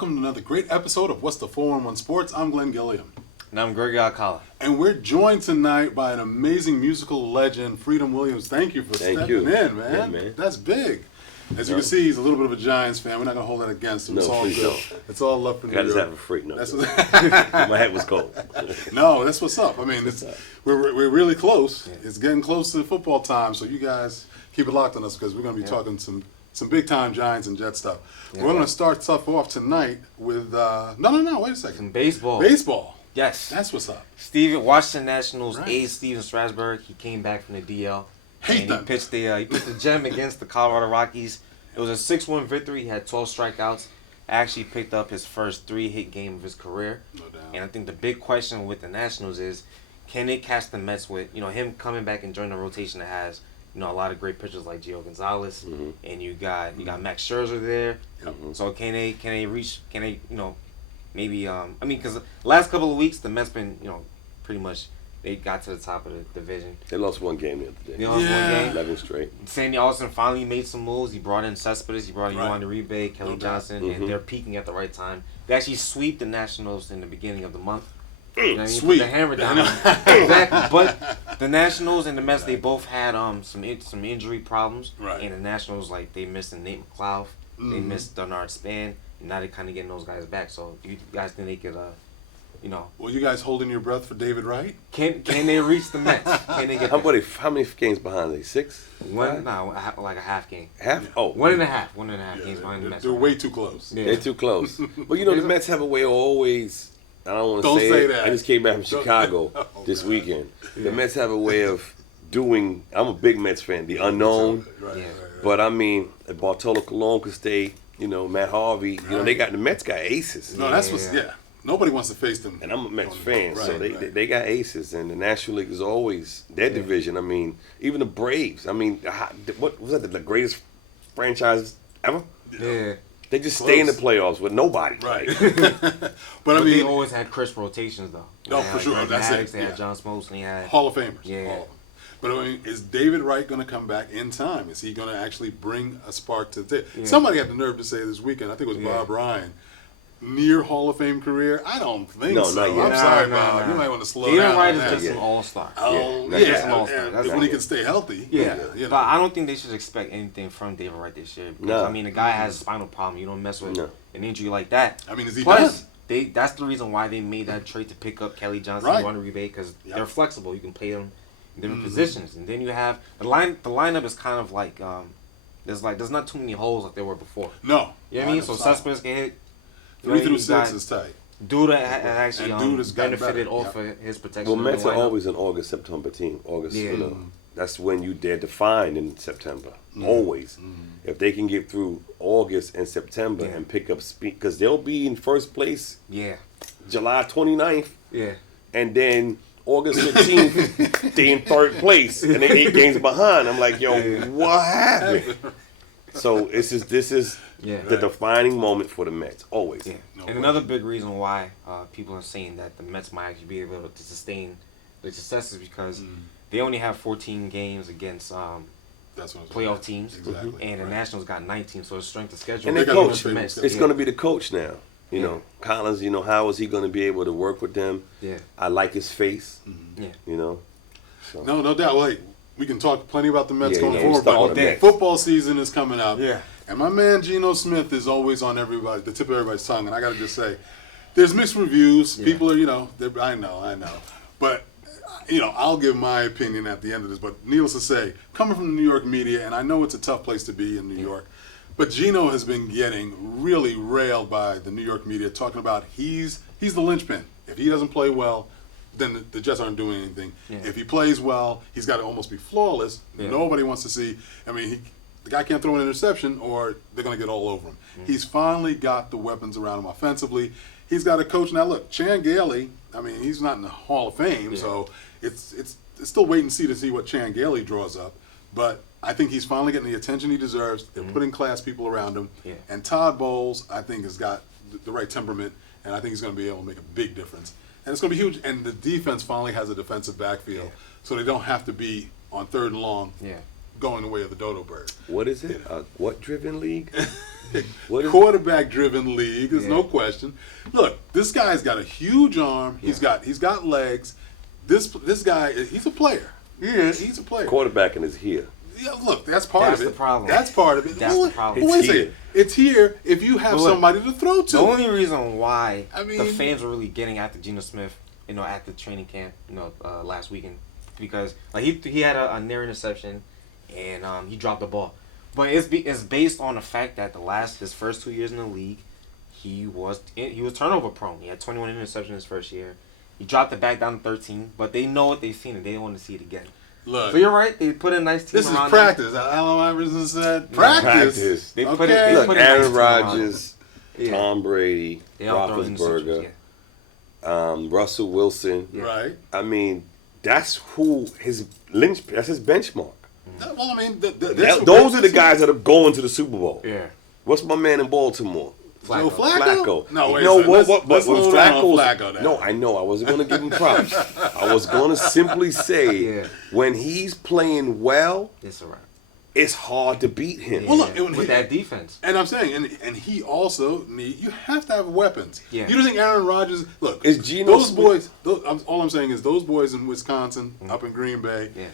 welcome to another great episode of What's the 411 Sports. I'm Glenn Gilliam. And I'm Greg Alcala. And we're joined tonight by an amazing musical legend, Freedom Williams. Thank you for stepping in, man. Yeah, man. That's big. As you can see, he's a little bit of a Giants fan. We're not going to hold that against him. No, It's all please good. don't. It's all love for New I just York. have a freak. No, That's my head was cold. No, that's what's up. I mean, we're really close. Yeah. It's getting close to football time, so you guys keep it locked on us because we're going to be talking some big-time Giants and Jet stuff. Yeah. We're going to start stuff off tonight with no, wait a second. Some baseball. Baseball. Yes. That's what's up. Washington Nationals Right. ace Steven Strasburg. He came back from the DL. Hate and them. he pitched the gem against the Colorado Rockies. It was a 6-1 victory. He had 12 strikeouts. Actually picked up his first 3-hit game of his career. No doubt. And I think the big question with the Nationals is, can they catch the Mets with, him coming back and joining a rotation that has, a lot of great pitchers like Gio Gonzalez, and you got Max Scherzer there. Yep. So can they maybe because the last couple of weeks the Mets been pretty much they got to the top of the division. They lost one game the other day. They lost one game. 11 straight. Sandy Alston finally made some moves. He brought in Cespedes. He brought in Right. Yohan Uribe, Kelly Johnson, and they're peaking at the right time. They actually sweep the Nationals in the beginning of the month. You know what I mean? Sweet. Put the hammer down. Exactly. But the Nationals and the Mets, they both had some injury problems. Right. And the Nationals, they missed Nate McLeod. They missed Bernard Span. And now they're kind of getting those guys back. So do you guys think they could, Well, you guys holding your breath for David Wright? Can they reach the Mets? Can they get How there? many games behind are they? 6? One? No, like a half game. Half? Oh. 1.5. 1.5 games behind the Mets. They're way too close. Yeah. They're too close. But the Mets have a way of always, I don't want to Don't say say it. that. I just came back from Chicago this weekend. The Mets have a way of doing, I'm a big Mets fan, the unknown. Right, Yeah. right. But I mean, if Bartolo Colon could stay, Matt Harvey, the Mets got aces. No, that's what's, nobody wants to face them. And I'm a Mets on- fan, so right. they got aces, and the National League is always their division. I mean, even the Braves. I mean, what was that? The greatest franchise ever? Yeah. They just stay in the playoffs with nobody. Right. Like, But I They mean, always had crisp rotations, though. No, They had, for sure. Greg That's Maddux, it. They had Yeah. John Smoltz, and they had Hall of Famers. Yeah. All of them. But I mean, is David Wright going to come back in time? Is he going to actually bring a spark to the Yeah. Somebody had the nerve to say this weekend, I think it was Bob Ryan, near Hall of Fame career? I don't think No, so. not yet. I'm No, sorry, no, Bob. no. You might want to slow David down Wright on is that. just an all-star. Oh, Yeah, yeah. just an all-star. And That's when all. he can stay healthy. Yeah. You know. But I don't think they should expect anything from David Wright this year. Because, No. I mean, the guy has a spinal problem. You don't mess with No. an injury like that. I mean, is he Plus, done? that's the reason why they made that trade to pick up Kelly Johnson Right. and Uribe, because Yep. they're flexible. You can play them in different positions. And then you have the lineup is kind of like there's not too many holes like there were before. No. You know what I mean? So Solid. Cespedes can hit. 3 through You 6 got is tight. Duda has actually And Duda's gotten benefited better. off of his protection. well, in the Mets are lineup. always an August, September team. August, Yeah. That's when they're defined in September. Always. If they can get through August and September Yeah. and pick up speed, because they'll be in first place Yeah. July 29th. Yeah. And then August 15th, they in third place, and they 8 games behind. I'm like, yo, what happened? So this is Yeah. the defining moment for the Mets, always. Yeah. No And another big reason why people are saying that the Mets might actually be able to sustain the success is because they only have 14 games against That's what playoff teams, Exactly. and the Right. Nationals got 19, so it's strength of schedule. And They they got coach. the Mets, It's yeah. going to be the coach now. Collins, how is he going to be able to work with them? Yeah. I like his face, Yeah. So. No doubt. Wait, we can talk plenty about the Mets going we forward, start but with the Mets. football season is coming up. Yeah. And my man Geno Smith is always on the tip of everybody's tongue. And I got to just say, there's mixed reviews. Yeah. People are, I know. But, I'll give my opinion at the end of this. But needless to say, coming from the New York media, and I know it's a tough place to be in New York, but Geno has been getting really railed by the New York media, talking about he's the linchpin. If he doesn't play well, then the Jets aren't doing anything. Yeah. If he plays well, he's got to almost be flawless. Yeah. Nobody wants to see. I mean, the guy can't throw an interception, or they're going to get all over him. He's finally got the weapons around him offensively. He's got a coach now. Look, Chan Gailey. I mean, he's not in the Hall of Fame, so it's still wait and see to see what Chan Gailey draws up. But I think he's finally getting the attention he deserves. They're putting class people around him. Yeah. And Todd Bowles, I think, has got the right temperament, and I think he's going to be able to make a big difference. And it's going to be huge. And the defense finally has a defensive backfield, so they don't have to be on 3rd and long Yeah. going the way of the dodo bird. What is it? What driven league? What is Quarterback-driven league. There's no question. Look, this guy's got a huge arm. He's got legs. This guy, he's a player. He's a player. Quarterbacking is here. Yeah, look, that's part of it. That's the problem. That's part of it. That's the problem. Wait a It's second. here. It's here if you have Look, somebody to throw to. The only reason why I mean- the fans were really getting after Geno Smith, at the training camp, last weekend, because like he had a near interception, and he dropped the ball, but it's based on the fact that his first 2 years in the league, he was turnover prone. He had 21 interceptions his first year. He dropped it back down to 13, but they know what they've seen and they don't want to see it again. Look, So you're right. They put a nice team this is around him. practice. Allen Iverson said practice. They okay. put it. They Look, put a nice Aaron team around him. Rodgers, Yeah. Tom Brady, They all throw Roethlisberger, interceptions, Russell Wilson. Yeah. Right. I mean, that's who that's his benchmark. Well, I mean, Those are the guys that are going to the Super Bowl. Yeah. What's my man in Baltimore? Joe Flacco. Flacco? No, wait a No, second. what Let's was slow down on Flacco's? Flacco now. No, I know. I wasn't going to give him props. I was going to simply say, Yeah. when he's playing well, It's a wrap. it's hard to beat him. Well, look, With that defense. And I'm saying, and he also you have to have weapons. Yeah. You don't think Aaron Rodgers? Look, Is Geno those Smith- boys? All I'm saying is those boys in Wisconsin, up in Green Bay. Yeah.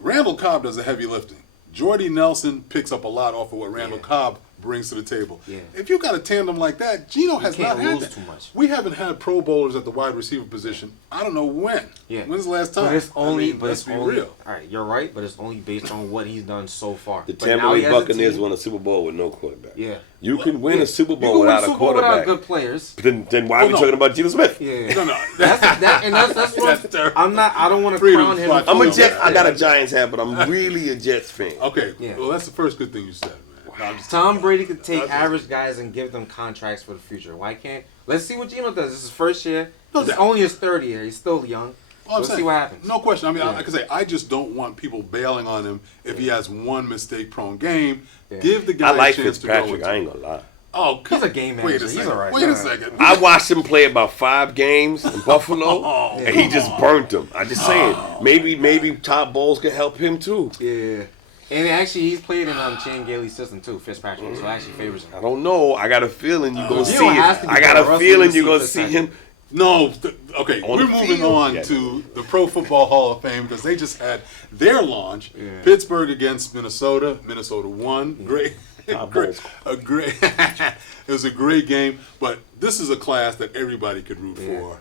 Randall Cobb does the heavy lifting. Jordy Nelson picks up a lot off of what Randall Yeah. Cobb brings to the table. Yeah. If you got a tandem like that, Geno has can't not had lose that. too much. We haven't had Pro Bowlers at the wide receiver position. I don't know when. Yeah. When's the last time? But it's only, let's be real. All right, you're right, but it's only based on what he's done so far. The But Tampa now he Bay has a Buccaneers team- won a Super Bowl with no quarterback. Yeah. You can win a Super You Bowl can win without Super a Bowl quarterback. without good players. Then why are we no. talking about Geno Smith? Yeah. No, no. That's what That's terrible. I'm not. I don't want to Freedom crown him. spot. I'm a Yeah. Jets. I got a Giants hat, but I'm really a Jets fan. Okay. Yeah. Well, that's the first good thing you said, man. No, I'm just- Tom Brady could take That's- average guys and give them contracts for the future. Why can't? Let's see what Geno does. This is his first year. No It's doubt. only his third year. He's still young. All I'm Let's saying, see what happens. No question. I mean, Yeah. like I say, I just don't want people bailing on him if he has one mistake-prone game. Yeah. Give the guy I like a chance to go. Fitzpatrick. into I it. ain't gonna lie. Oh, He's a game Wait manager. a He's second. all right. Wait a All right. second. I watched him play about 5 games in Buffalo, and he just burnt them. I just saying, maybe Todd Bowles could help him too. Yeah. And actually, he's played in Chan Gailey's system too, Fitzpatrick. So it actually favors him. I don't know. I got a feeling you're gonna You see don't it. have to be I got a Russell feeling to you're see gonna see Fitzpatrick. him. No, okay, On we're the moving field. on Yeah. to the Pro Football Hall of Fame because they just had their launch. Yeah. Pittsburgh against Minnesota. Minnesota won. Great, Top great, balls. a great. It was a great game, but this is a class that everybody could root for.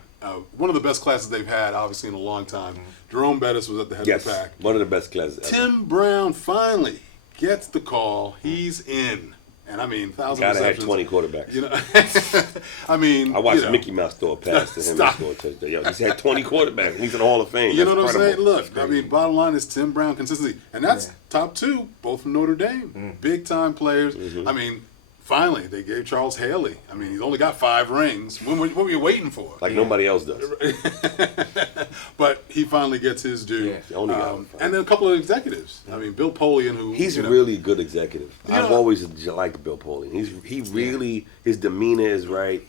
One of the best classes they've had, obviously, in a long time. Jerome Bettis was at the head Yes, of the pack. one of the best classes ever. Tim Brown finally gets the call. He's in. And I mean, 1,000 Gotta have receptions. 20 quarterbacks. You know, I mean, I watched you know, Mickey Mouse throw a pass to him Stop. and score a touchdown. Yo, he's had 20 quarterbacks. He's in the Hall of Fame. You know That's what I'm saying? incredible. Look, I mean, bottom line is Tim Brown consistency, and that's top 2, both from Notre Dame, big time players. I mean, finally they gave Charles Haley. I mean, he's only got 5 rings. What were you waiting for? Like nobody else does. But he finally gets his due. Yeah. He only got 5. And then a couple of executives. I mean, Bill Polian, who He's you a know, really good executive. Yeah. I've always liked Bill Polian. He really his demeanor is right.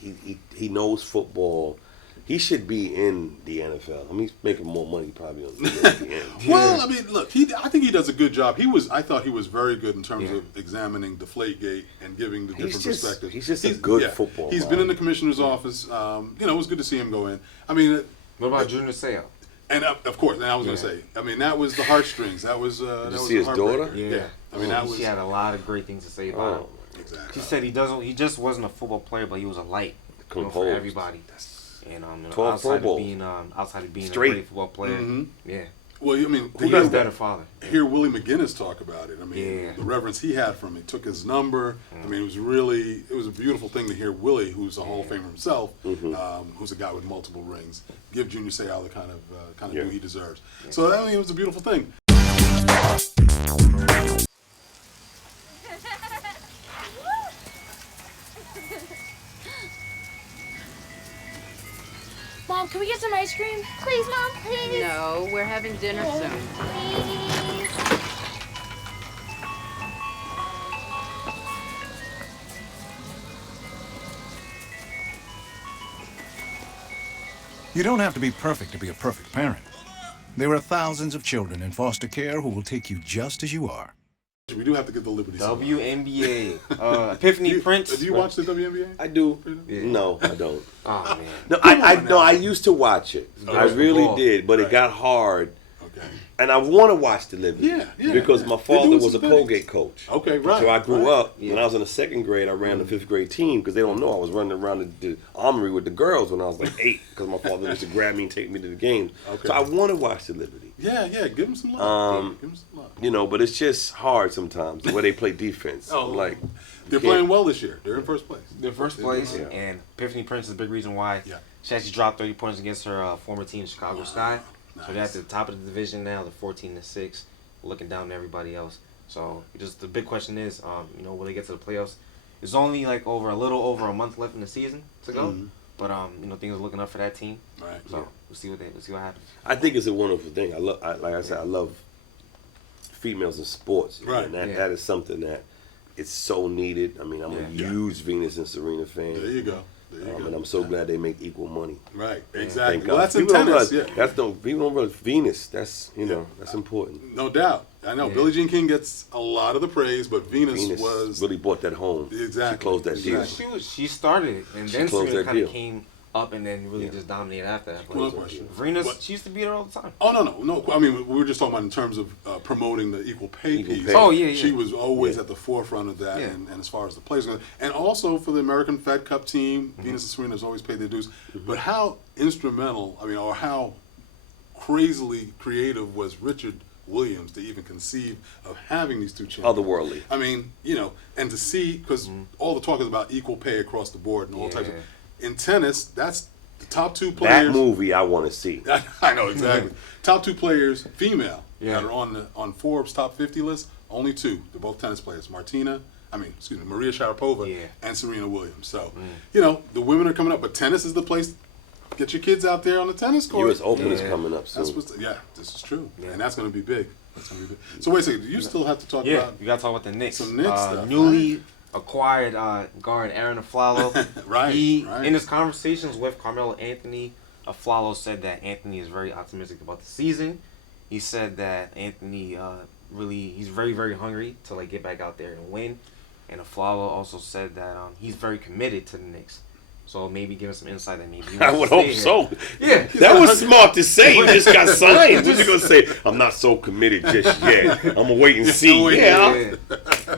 He knows football. He should be in the NFL. I mean, he's making more money probably on ESPN. Well, I mean, look, I think he does a good job. I thought he was very good in terms Yeah. of examining Deflategate and giving the different just- perspectives. he's just a good football He's mind. been in the commissioner's office. You know, it was good to see him go in. I mean, What about Junior Seau? and of course, and I was going to Yeah. say, I mean, that was the heartstrings. That was that you was see the his heartbreaker. daughter? Yeah. I mean, that was She had a lot of great things to say about him. Oh, exactly. She said he just wasn't a football player, but he was a light for Composed. everybody. And 12 Pro Bowls. outside of being Straight. a great football player, Mhm. yeah, Well, I mean, he does was that? better father. hear Willie McGinnis talk about it. I mean, Yeah. the reverence he had from it. He took his number. I mean, it was a beautiful thing to hear Willie, who's a Hall of Famer himself, who's a guy with multiple rings, give Junior Seau the kind of Yeah. due he deserves. So I mean, it was a beautiful thing. Mom, can we get some ice cream? Please, Mom, please. No, we're having dinner soon. Please. You don't have to be perfect to be a perfect parent. There are thousands of children in foster care who will take you just as you are. We do have to get the Liberty. WNBA. Epiphany Prince. Do you watch the WNBA? I do. Yeah. No, I don't. Oh man. No, Come on I now. used to watch it. Oh, I it's really ball. did, but Right. it got hard. Okay. And I want to watch the Liberty. Yeah, Because yeah. my They're father doing was a some things. Colgate coach. Okay, right. So I grew right. up, when I was in the second grade, I ran the fifth grade team because they don't know I was running around the armory with the girls when I was like 8 because my father used to grab me and take me to the games. Okay. So I want to watch the Liberty. Yeah, give them some love. Give them some love. You know, but it's just hard sometimes the way they play defense. Oh, Like, they're can't- playing well this year. They're in first place. The first They're place, doing Yeah. and Epiphany Prince is a big reason why Yeah. she actually dropped 30 points against her former team, Chicago Sky. So they're Nice. at the top of the division now. They're 14-6, looking down to everybody else. So just the big question is, will they get to the playoffs? There's only like a little over a month left in the season to go, but things are looking up for that team. Right. So we'll see what happens. I think it's a wonderful thing. Like I said, I love females in sports. Right. And Yeah. that is something that it's so needed. I mean, I'm Yeah. a huge Venus and Serena fan. There you go. There you go. And I'm so glad they make equal money. Right. Yeah. Exactly. Thank Well, God. that's in People don't tennis. realize- Yeah. That's no people don't realize Venus. That's that's important. No doubt. I know. Yeah. Billie Jean King gets a lot of the praise, but Venus Venus was really bought that home. Exactly. She closed that deal. Exactly. She started it, and She then closed Serena that kind deal. of came up and then really Yeah. just dominated after that. But No question. Venus, But- she used to be there all the time. Oh no. I mean, we were just talking about in terms of promoting the equal pay Equal piece. pay. Oh, yeah, yeah. She was always Yeah. at the forefront of that, Yeah. and as far as the players go, and also for the American Fed Cup team, Venus and Serena has always paid their dues. But how instrumental, or how crazily creative was Richard Williams to even conceive of having these two champions? Otherworldly. I mean, and to see, because all the talk is about equal pay across the board and all types of. In tennis, that's the top two players. That movie I want to see. I know exactly. Top two players, female, Yeah. that are on Forbes top 50 list. Only two. They're both tennis players. Maria Sharapova Yeah. and Serena Williams. So, the women are coming up, but tennis is the place. Get your kids out there on the tennis court. U.S. Open is Yeah. coming up soon. This is true, Yeah. and that's going to be big. So wait a second. Do you still have to talk Yeah, about? you got to talk about the Knicks. Some Knicks stuff, Newly acquired guard Aaron Aflalo. Right, He, right. in his conversations with Carmelo Anthony, Aflalo said that Anthony is very optimistic about the season. He said that Anthony he's very, very hungry to get back out there and win. And Aflalo also said that he's very committed to the Knicks. So maybe give him some insight that maybe he I wants would to hope stay so. here. Yeah. That was smart to say. He just got signed. What you gonna say? I'm not so committed just yet. I'm gonna wait and see. wait, Yeah,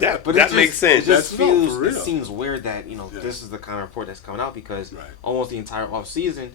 Yeah. that makes It sense. just No, feels, for real. it seems weird that Yeah. this is the kind of report that's coming out because Right. almost the entire offseason,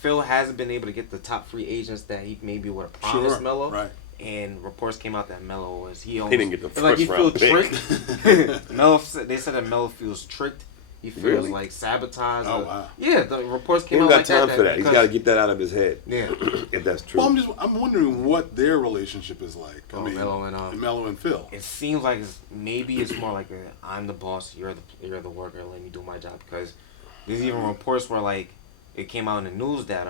Phil hasn't been able to get the top free agents that he maybe would have promised Sure, Melo. right. And reports came out that Melo was almost, didn't get the it's like he first feels round tricked. They said that Melo feels tricked. He feels Really? like sabotaged. Oh, wow. Yeah, the reports He came ain't out got like time that. for that. He's because- got to get that out of his head. Yeah. If that's true. Well, I'm wondering what their relationship is like. Melo and Melo and Phil. It seems like it's more like I'm the boss, you're the worker, let me do my job. Because there's even reports where it came out in the news that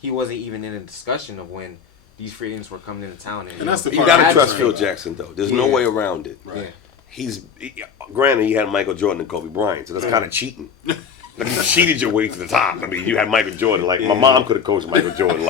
he wasn't even in a discussion of when these free agents were coming into town. And that's the You part got I'm to trust concerned Phil about. Jackson though. There's Yeah. no way around it. Right. Granted, he had Michael Jordan and Kobe Bryant, so that's kind of cheating. You cheated your way to the top. I mean, you had Michael Jordan. My mom could have coached Michael Jordan,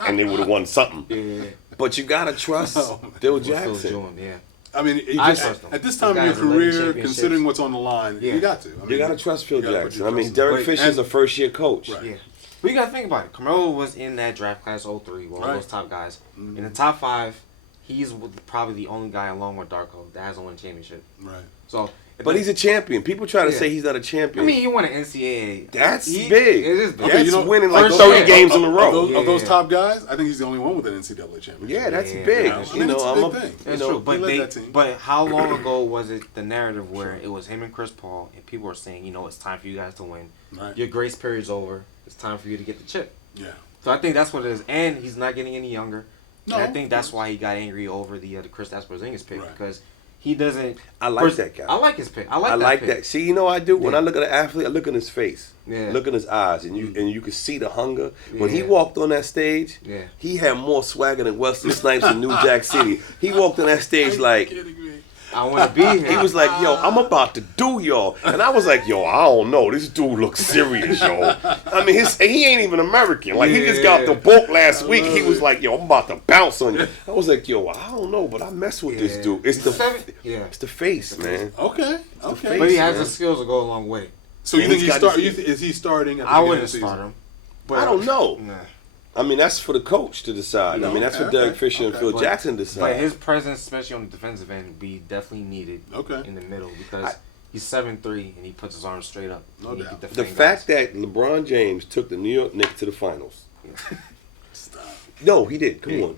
and they would have won something. Yeah. But you gotta trust Oh, Phil What Phil's Jackson. doing, yeah. I mean, I trust him. at this This time in your guy's 11 career, championships. considering what's on the line, Yeah. you got to. You gotta trust Phil you gotta put Jackson. your I mean, trust in Derek Wait, Fisher's and- a first-year coach. Right. Yeah. But you got to think about it. Carmelo was in that draft class 03, all Right. those top guys. In the top 5, he's probably the only guy along with Darko that hasn't won a championship. Right. So, But he's a champion. People try to Yeah. say he's not a I champion. mean, he won an NCAA. That's He- big. It is big. Okay, That's you know, winning like first 30 year. games in a Of row. those, of those Yeah. top guys, I think he's the only one with an NCAA championship. Yeah, that's Yeah. big. Yeah. I You mean, know, it's a I'm big thing. That's you know, true. But led that team. but how long ago was it the narrative where it was him and Chris Paul and people were saying, it's time for you guys to win. Right. Your grace period's over. It's time for you to get the chip. Yeah. So I think that's what it is. And he's not getting any younger. No, And I think of that's course. why he got angry over the Kristaps Porzingis pick Right. because he doesn't. I like that guy. I like his pick. I I like like pick. that. See, I do. When Yeah. I look at an athlete, I look at his face. Yeah. Look in his eyes, and you can see the hunger. When he Yeah. walked on that stage, Yeah. he had more swagger than Wesley Snipes in New Jack City. He walked on that stage Are you like, kidding me? I want to be here. He was like, yo, I'm about to do y'all. And I was like, yo, I don't know. This dude looks serious, yo. I mean, he ain't even American. Like, he just got the book last week. He was like, yo, I'm about to bounce on you. I was like, yo, I don't know, but I mess with this dude. It's the face, man. Okay. face, But he has man. the skills to go a long way. So you And think he's got his- is he starting at the I beginning wouldn't of the season? start him. But I don't know. Nah. I mean, that's for the coach to decide. No, I mean, that's okay, what Derek okay, Fisher and okay. Phil But- Jackson But decide. his presence, especially on the defensive end, would be definitely needed Okay. in the middle because he's 7'3" and he puts his arms straight up. No And he doubt. can The defend fact guys. that LeBron James took the New York Knicks to the finals. No, he did. Come on.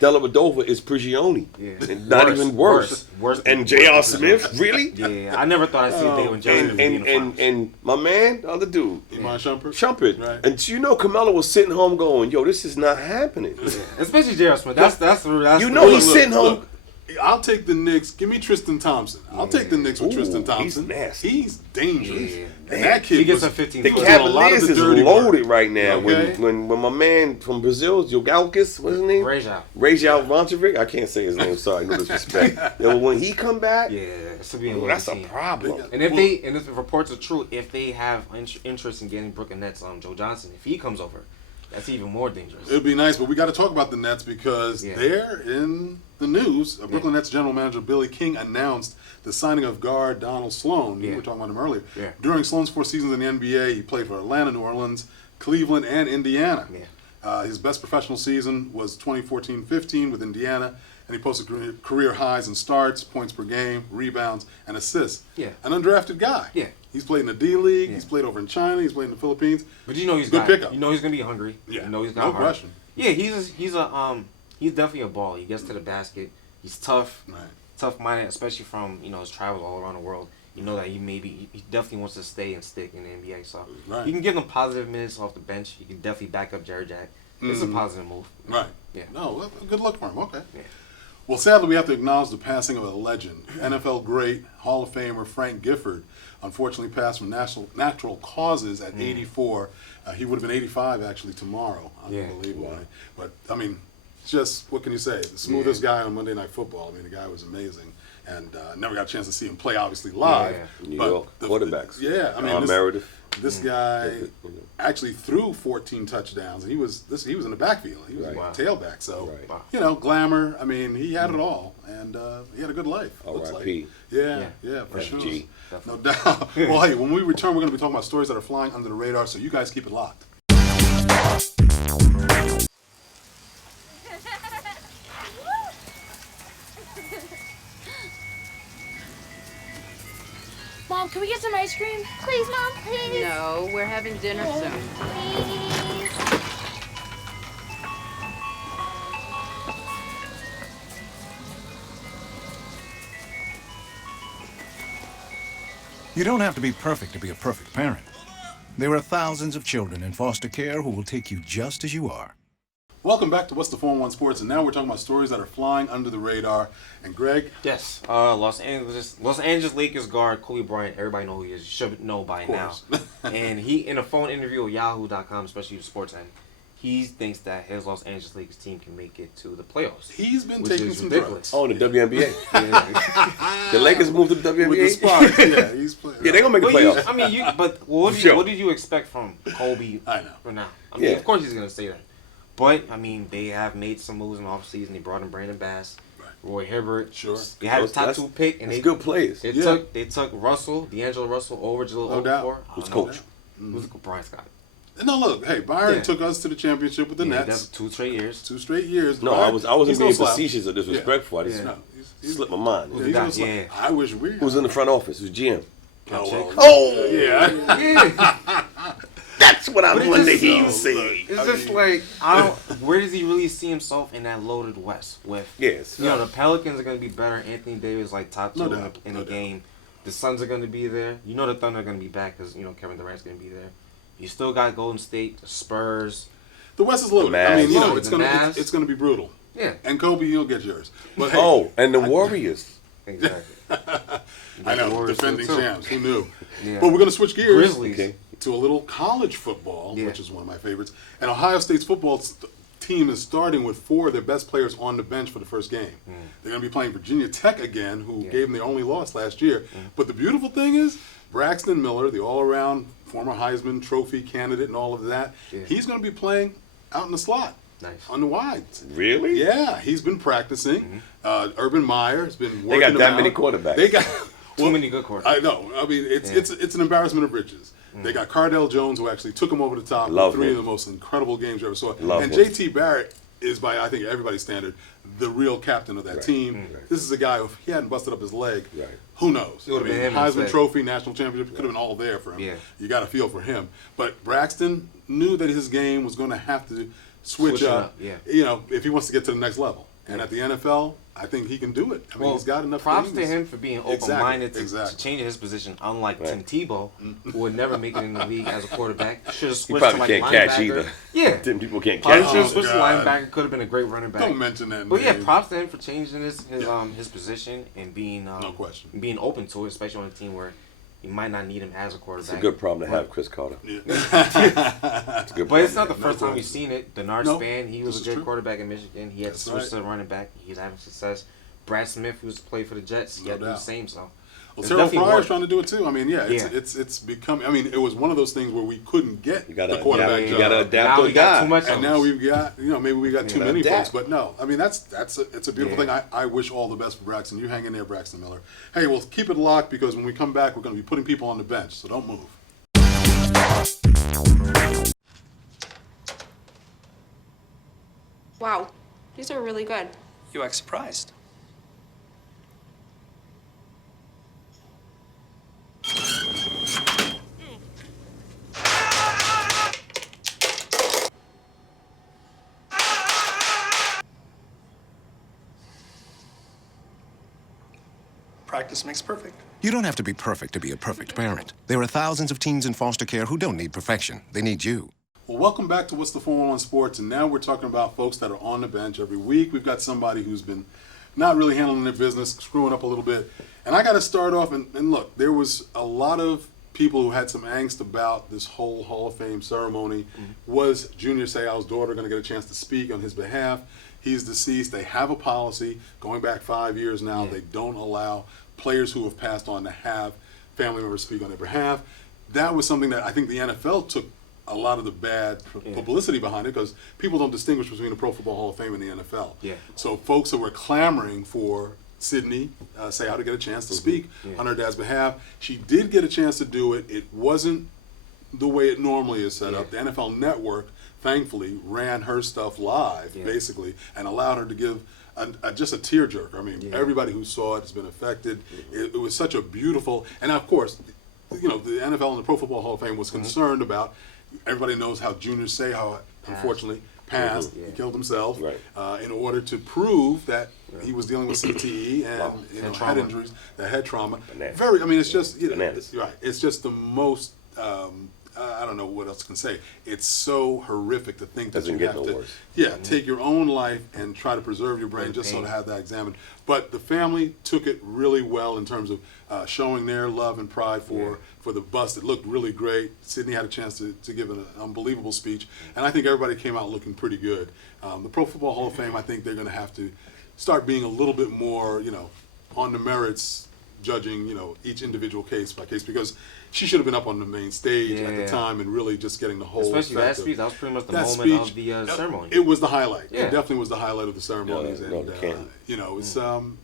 Dellavedova is Prigioni. Yeah. And not even worse. Worse And than- J.R. worse than Smith, really? Yeah, I never thought I'd see David And, Johnson being in the finals. and my man, the other dude, Iman Shumpert? Shumpert. Right. And you know Carmelo was sitting home going, yo, this is not happening. Especially J.R. Smith. That's You know he's sitting home. Look, I'll take the Knicks. Give me Tristan Thompson. I'll take the Knicks with Ooh, Tristan he's Thompson. nasty. He's dangerous. Yeah. And that kid He gets was, a 15 The foot. a lot of Cavaliers the is dirty work. loaded right now. Okay. When my man from Brazil, Jogalkis, what's his name? Rajal. Vancevic. I can't say his name. Sorry, no disrespect. Yo, when he come back, Yeah, it's to be a well, little that's a team. problem. And if reports are true, if they have interest in getting Brooklyn Nets, Joe Johnson, if he comes over, that's even more dangerous. It'd be nice, but we got to talk about the Nets because Yeah. they're in the news. Brooklyn Nets general manager Billy King announced the signing of guard Donald Sloan. You Yeah. were talking about him earlier. Yeah. During Sloan's 4 seasons in the NBA, he played for Atlanta, New Orleans, Cleveland, and Indiana. Yeah. His best professional season was 2014-15 with Indiana, and he posted career highs in starts, points per game, rebounds, and assists. Yeah. An undrafted guy. Yeah. He's played in the D League. Yeah. He's played over in China. He's played in the Philippines. But you know he's Good got, pickup. You know he's gonna be hungry. Yeah. You know he's got No heart. question. Yeah, he's definitely a baller. He gets to the basket. He's tough. Right. Tough minded, especially from his travels all around the world. You know that he definitely wants to stay and stick in the NBA. So Right. you can give him positive minutes off the bench. You can definitely back up Jared Jack. It's a positive move. Right. Yeah. No, well, good luck for him. Okay. Yeah. Well, sadly, we have to acknowledge the passing of a legend. NFL great, Hall of Famer Frank Gifford, unfortunately passed from natural causes at 84. He would have been 85 actually tomorrow. Yeah. Unbelievable. Right? But, I mean, just, what can you say? The smoothest guy on Monday Night Football. I mean, the guy was amazing. And never got a chance to see him play, obviously, live. Yeah. New But York quarterbacks. Yeah. I mean, Meredith. this guy actually threw 14 touchdowns, and he was in the backfield. He was Right. a Wow. tailback. So, Right. glamour. I mean, he had it all, and he had a good life. looks like. R.I.P. Yeah, for sure. FG. No doubt. Well, hey, when we return, we're going to be talking about stories that are flying under the radar, so you guys keep it locked. Mom, can we get some ice cream? Please, Mom, please. No, we're having dinner soon. Please. You don't have to be perfect to be a perfect parent. There are thousands of children in foster care who will take you just as you are. Welcome back to What's the 411 Sports, and now we're talking about stories that are flying under the radar. And Greg, Yes. Los Angeles Lakers guard Kobe Bryant. Everybody know who he is. You should know by now. course. And he, in a phone interview with Yahoo.com, especially the sports end, he thinks that his Los Angeles Lakers team can make it to the playoffs. he's been Which taking is some ridiculous. Oh, the WNBA. Yeah. The Lakers moved to the WNBA. with the Sparks. Yeah, he's playing. Yeah, they're going to make But the you, playoffs. I mean, but what Sure. did you expect from Kobe I know. for now? I mean, Yeah. of course he's going to say that. But, I mean, they have made some moves in the offseason. They brought in Brandon Bass, Right. Roy Hibbert. Sure. They had a top That's- 2 pick. And It's they good players. They took Russell, D'Angelo Russell, over Jaleel No doubt. Okafor. Who's I don't know. coach? Who's the Brian Scott? No, look, hey, Byron Yeah. took us to the championship with the Yeah, Nets. that's 2 straight years. 2 straight years. No, Byron, I wasn't he's no being slouch. facetious or disrespectful. I just Yeah. No, he's slipped my mind. Yeah, he's no slouch. Yeah. I wish we. Who's in the front office? Who's GM? Oh, well, Oh, yeah. Yeah. that's what I But it's wanted to just- hear you say. It's just like, I don't. Where does he really see himself in that loaded West? With Yes. you know, the Pelicans are going to be better. Anthony Davis like top 2 No in doubt, the no doubt. game. The Suns are going to be there. You know the Thunder are going to be back because Kevin Durant's going to be there. You still got Golden State, the Spurs. The West is loaded. The I mean, Mavs. it's The gonna Mavs. it's gonna be brutal. Yeah, And Kobe, you'll get yours. But hey, Oh, and the Warriors. exactly. I know, Warriors defending too. champs. Who knew? Yeah. But we're going to switch gears Grizzlies. Okay. to a little college football, Yeah. which is one of my favorites. And Ohio State's football team is starting with 4 of their best players on the bench for the first game. They're going to be playing Virginia Tech again, who gave them their only loss last year. But the beautiful thing is, Braxton Miller, the all-around former Heisman Trophy candidate and all of that, he's going to be playing out in the slot. Nice. On the wides. Really? Yeah, he's been practicing. Urban Meyer has been working They got him that out. many quarterbacks. They got Too many good quarterbacks. I know. I mean, it's an embarrassment of riches. They got Cardell Jones, who actually took him over the top. Love with 3 him. of the most incredible games you ever saw. Love and him. JT Barrett is, by I think everybody's standard, the real captain of that team. This is a guy who, if he hadn't busted up his leg, who knows? It would've been him Heisman instead. Trophy, national championship, could have been all there for him. Yeah. You got to feel for him. But Braxton knew that his game was going to have to switch Switch it up, up, yeah. you know, if he wants to get to the next level. And at the NFL, I think he can do it. I mean, he's got enough props things. to him for being open-minded to changing his position, unlike Tim Tebow, who would never make it in the league as a quarterback. Should have He switched to probably like can't linebacker. catch either. Yeah. Them people can't Probably catch should have either. switched to God. linebacker. Could have been a great running back. Don't mention that But yeah, name. props to him for changing his position and being No question. being open to it, especially on a team where you might not need him as a It's quarterback. a good problem to have, Chris Carter. Yeah. It's a good But it's problem. not the first time we've seen it. Denard No, Span, he was this a is good true. quarterback in Michigan. He had That's to switch right. to the running back. He's having success. Brad Smith, who used to play for the Jets, he No had to do the doubt. same. So, Well, it's Terrell definitely Pryor's worked. trying to do it too. I mean, yeah, Yeah. it's becoming. I mean, it was one of those things where we couldn't get You gotta, the quarterback you job. gotta adapt Now to we the got guy. too much. And now we've got, maybe we got too gotta many adapt. folks, but no. I mean, it's a beautiful Yeah. thing. I wish all the best for Braxton. You hang in there, Braxton Miller. Hey, well, keep it locked because when we come back, we're going to be putting people on the bench, so don't move. Wow, these are really good. You act surprised. Practice makes perfect. You don't have to be perfect to be a perfect parent. There are thousands of teens in foster care who don't need perfection. They need you. Well, welcome back to What's the 411 Sports, and now we're talking about folks that are on the bench every week. We've got somebody who's been not really handling their business, screwing up a little bit. And I got to start off, and look, there was a lot of people who had some angst about this whole Hall of Fame ceremony. Was Junior Seau's daughter going to get a chance to speak on his behalf? He's deceased. They have a policy going back 5 years now. They don't allow players who have passed on to have family members speak on their behalf. That was something that I think the NFL took a lot of the bad publicity behind it because people don't distinguish between the Pro Football Hall of Fame and the NFL. Yeah. So folks who were clamoring for Sydney Seau to get a chance to speak on her dad's behalf, she did get a chance to do it. It wasn't the way it normally is set up. The NFL Network, thankfully, ran her stuff live, basically, and allowed her to give just a tearjerker. I mean, everybody who saw it has been affected. It was such a beautiful, and of course, the NFL and the Pro Football Hall of Fame was concerned about. Everybody knows how Junior Seau unfortunately passed. He killed himself in order to prove that he was dealing with CTE and head injuries, the head trauma. Very, I mean, it's just right. It's just the most. I don't know what else I can say. It's so horrific to think that Doesn't you get have no to, worse. take your own life and try to preserve your brain just so to have that examined. But the family took it really well in terms of showing their love and pride for the bust. It looked really great. Sydney had a chance to give an unbelievable speech, and I think everybody came out looking pretty good. The Pro Football Hall of Fame, I think they're going to have to start being a little bit more, on the merits, judging, each individual case by case, because she should have been up on the main stage at the time and really just getting the whole. Especially that effect speech. That was pretty much the that moment of speech, the ceremony. It was the highlight. Yeah. It definitely was the highlight of the ceremonies. No, and can't.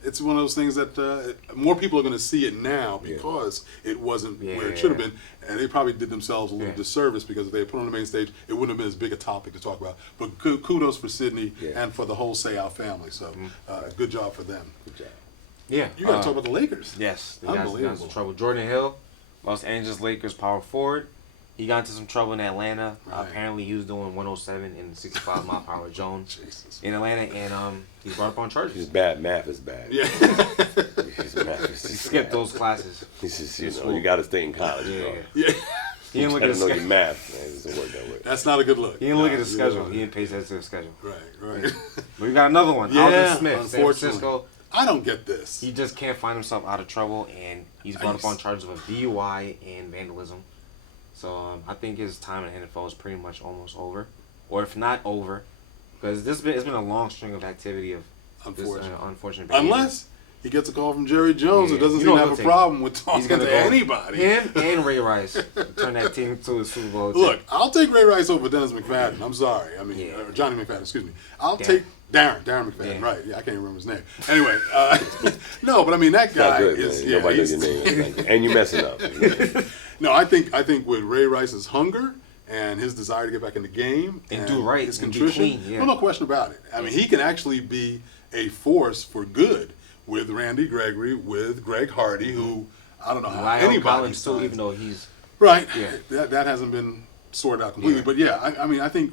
it's one of those things that more people are going to see it now because it wasn't where it should have been, and they probably did themselves a little disservice because if they had put it on the main stage, it wouldn't have been as big a topic to talk about. But kudos for Sydney and for the whole Seau family. So good job for them. Good job. Yeah. You got to talk about the Lakers. Yes. They got Unbelievable. into some trouble. Jordan Hill, Los Angeles Lakers power forward. He got into some trouble in Atlanta. Right. Apparently, he was doing 107 in 65 mile per hour Jones Jesus. in Atlanta, and he brought up on charges. His bad math is bad. Yeah. His math is He skipped those classes. He says, you got to stay in college, bro. Yeah. He didn't look I at don't the know your schedule. math. Man, it doesn't work that way. That's not a good look. He didn't look at Nah, the you schedule. know. He didn't paste that to the schedule. Right. But we got another one. Yeah, Alden Smith, San unfortunately. Francisco. I don't get this. He just can't find himself out of trouble, and he's brought up on charges of a DUI and vandalism. So I think his time in the NFL is pretty much almost over. Or if not over, Because it's been a long string of activity of unfortunate behavior. Unless he gets a call from Jerry Jones, who doesn't You seem know to have he'll a take problem it. with He's talking gonna to go- anybody. Him and Ray Rice turn that team to a Super Bowl. team. Look, I'll take Ray Rice over Dennis McFadden. I'm sorry. I mean, Yeah. or Johnny McFadden, excuse me. I'll Darren. take Darren McFadden, Yeah. right. Yeah, I can't remember his name. Anyway, no, but I mean, that It's not guy good, is, man. yeah, Nobody knows he's- your name. It's not good. And you messing up. No, I think with Ray Rice's hunger and his desire to get back in the game And do right his and be contrition, clean, yeah. well, no question about it. I mean, he can actually be a force for good with Randy Gregory, with Greg Hardy, who I don't know how Lyle anybody Collins too, signs. even though he's Right. Yeah. That hasn't been sorted out completely, Yeah. but yeah, I mean, I think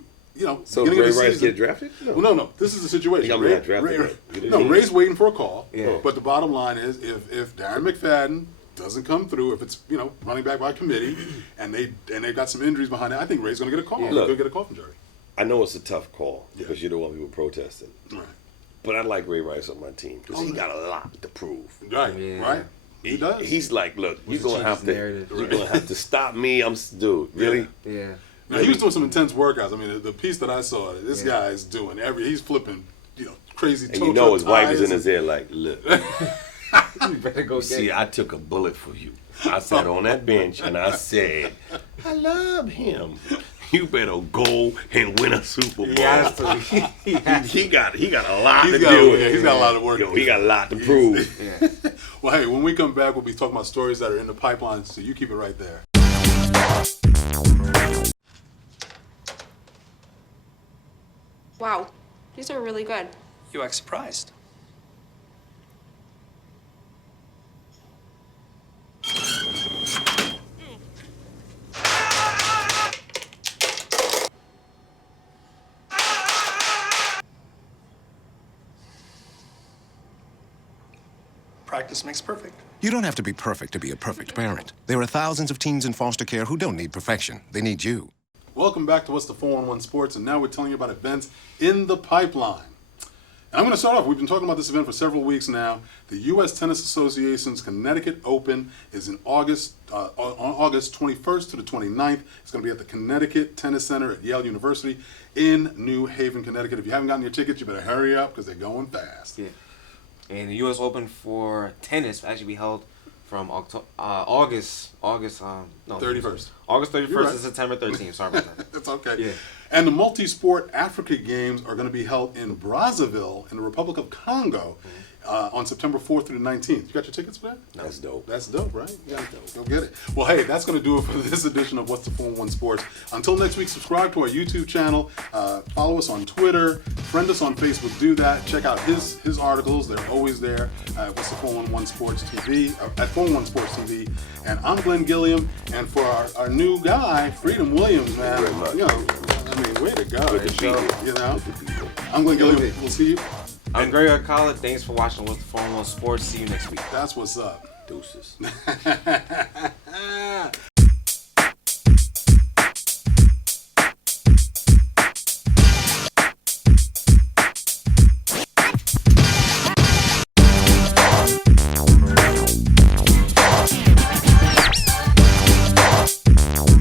So beginning Ray of the Rice season- get drafted? Well, no. This is the situation. I'm not drafted yet. No, Ray's waiting for a call. Yeah. But the bottom line is, if Darren McFadden doesn't come through, if it's running back by committee, and they've got some injuries behind it, I think Ray's going to get a call. Yeah. He's going to get a call from Jerry. I know it's a tough call Yeah. because you're the one people protesting. Right. But I like Ray Rice on my team because he got a lot to prove. Right. Yeah. Right. He does. He's like, look, you're to gonna change have his to, narrative. you're gonna have to stop me. Dude, really? yeah. Now, he was doing some intense workouts. I mean, the piece that I saw, this Yeah. guy is doing he's flipping, crazy. And you know his wife is in his his ear like, look, You better go see, get I took a bullet for you. I sat on that bench and I said, I love him. You better go and win a Super Bowl. He has to. He has He got a lot to He's do. got a lot of work. Yo, he got a lot to prove. Yeah. Well, hey, when we come back, we'll be talking about stories that are in the pipeline, so you keep it right there. Wow, these are really good. You act surprised. Practice makes perfect. You don't have to be perfect to be a perfect parent. There are thousands of teens in foster care who don't need perfection. They need you. Welcome back to What's the 411 Sports, and now we're telling you about events in the pipeline. And I'm going to start off. We've been talking about this event for several weeks now. The U.S. Tennis Association's Connecticut Open is in August, on August 21st to the 29th. It's going to be at the Connecticut Tennis Center at Yale University in New Haven, Connecticut. If you haven't gotten your tickets, you better hurry up because they're going fast. Yeah. And the U.S. Open for tennis will actually be held from August 31st. August 31st You're right. to September 13th. Sorry about that. That's okay. Yeah. And the multi-sport Africa Games are going to be held in Brazzaville in the Republic of Congo on September 4th through the 19th. You got your tickets for that? That's dope. That's dope, right? You gotta go get it. Well, hey, that's going to do it for this edition of What's the 411 Sports. Until next week, subscribe to our YouTube channel. Follow us on Twitter. Friend us on Facebook. Do that. Check out his articles. They're always there at What's the 411 Sports TV, at 411 Sports TV. And I'm Glenn Gilliam. And for our new guy, Freedom Williams, man. Very much. I mean, way to go. Good to be here. You know? Good to be here. I'm Glenn Gilliam. We'll see you. I'm Greg Alcala. Thanks for watching What's the 411 Sports. See you next week. That's what's up. Deuces.